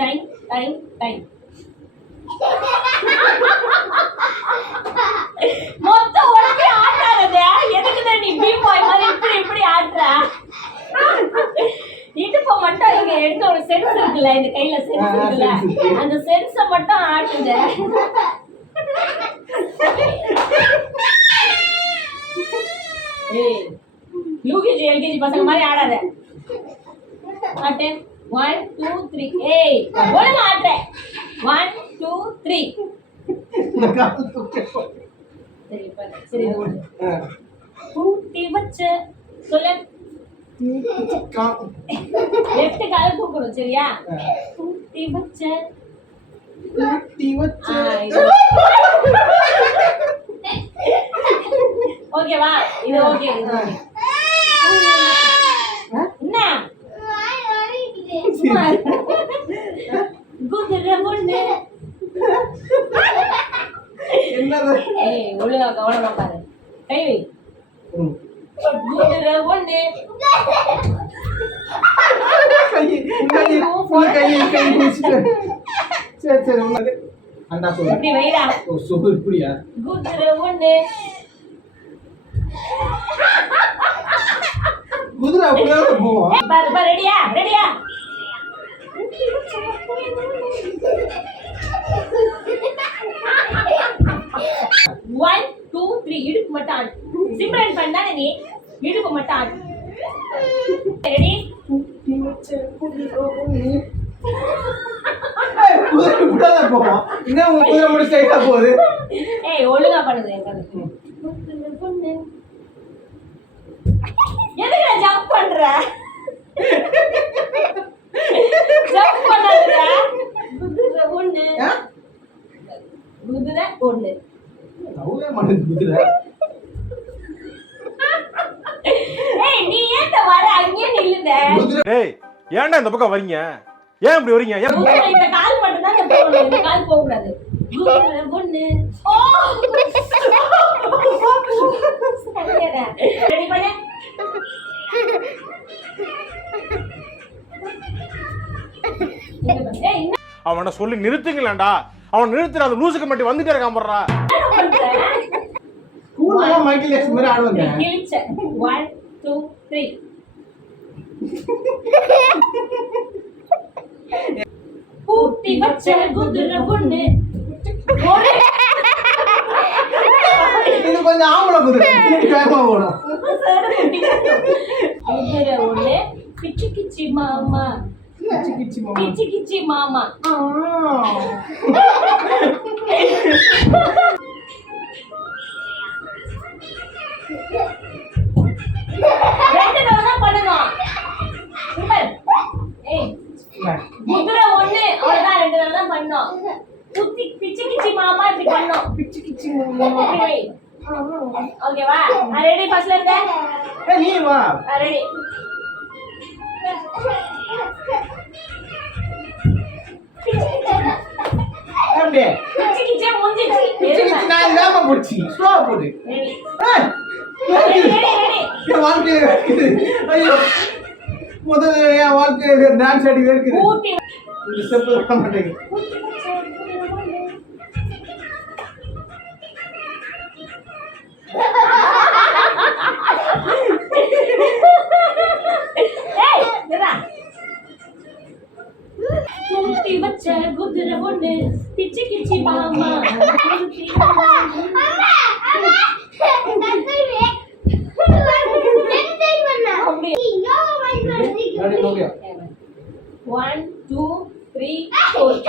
Time time time மொத்தம் உடனே ஆட்டாதே. எதுக்குதான் நீ பீ பாய் மாதிரி இப்படி இப்படி ஆட்டுற? இடுப்ப மட்டும் இங்க எடுத்து ஒரு சென்ஸ் இருக்குல்ல, இந்த கையில சென்ஸ் இருக்குல்ல, அந்த சென்ஸ மட்டும் ஆட்டுத. ஏய் யூகேஜி எல்கேஜி பசங்க மாதிரி ஆடாத. ஆட்டு 1 2 3. ஏய் ஒழுங்கா ஆட்டுற. 1 2 3. சரி பாரு. சரி இது ஓடு. பூட்டி வச்ச சொல்ல. லெஃப்ட் கால தூக்கணும் சரியா? பூட்டி வச்ச ஓகேவா? இது ஓகே. இது ஓகே. என்ன குதிரை ஒண்ணு. ஏய் ஒழுங்கா கவனமா பாரு. கை வை. குதிரை ஒண்ணு. சரி உள்ளது அண்டா சொல்லு. இப்படி வைடா. ஓ சூப்பர் இப்படியா? குதிரை ஒண்ணு. குதிரை அப்படியே போவோம். பாரு பாரு. ரெடியா? ரெடியா? 1 2 3. இடுப்பு மட்டும் ஆடு. சிம்ரன் பண்ணானே நீ. இடுப்பு மட்டும் ஆடு. ரெடி? குதிரை விடாத போவோம். இன்னும் உங்க குதிரை மட்டும் ஸ்ட்ரைட்டா போகுது. ஏய் ஒழுங்கா பண்ணுது. எதுக்கு ஜம்ப் பண்ற? ஜம்ப் பண்ணாதடா. குதிரை ஒண்ணு. குதிரை ஒண்ணு. நவுவே மாட்டேங்குது குதிரை. ஏய் நீ ஏன்டா வர? அங்கேயே நில்லுங்க. டேய் ஏன்டா இந்த பக்கம் வரீங்க? ஏன் இப்படி வரீங்க? இந்த கால் மட்டும் தான் போகணும். இந்த கால் போக கூடாது. குதிரை ஒண்ணு. ஓ சரிடா. ரெடி பண்ணு. ஏய் அவனை சொல்லி நிறுத்துங்களேன்டா. அவன் நிறுத்துற அந்த லூசுக்கு மட்டும் வந்துட்டே இருக்கான் போறா. கூலா மைக்கேல் ஜாக்சன் மாதிரி ஆடுவாங்க. கிழிச்ச 1 2 3. பூட்டி வச்ச குதிரை ஒண்ணு. இது கொஞ்சம் ஆம்பளை குதிரை. வேகமா ஓடும். குதிரை ஒண்ணு. கிச்சி கிச்சி மாமா. கிச்சி கிச்சி மாமா. ரெண்டு தடவை தான் பண்ணணும். சூப்பர். ஏய் குதிரை ஒண்ணு. அவ்வளவுதான். ரெண்டு தடவை தான் பண்ணணும். குத்தி கிச்சி கிச்சி மாமா இப்படி பண்ணணும். பிச்சி கிச்சி மாமா. ஓகேவா? ரெடி? ஃபர்ஸ்ட்ல இருந்து நீ வா. ரெடி? அப்படியே கிச்சி கிச்சி முடிஞ்சிச்சு. பிச்சி கிச்சி நான் லேமா போடுச்சி. ஸ்லோவா போடு. ரெடி? Ready ready. என் வாழ்க்கையில இருக்குது. ஐயோ முதல்ல என் வாழ்க்கையில டான்ஸ் ஆடி இருக்குது. பூட்டி இந்த ஸ்டெப் வர மாட்டேங்குது. ஏய் நிரா. பூட்டி வச்ச குதிரை ஒண்ணு. கிச்சி கிச்சி மாமா. ரெடி हो गया. 1 2 3 4.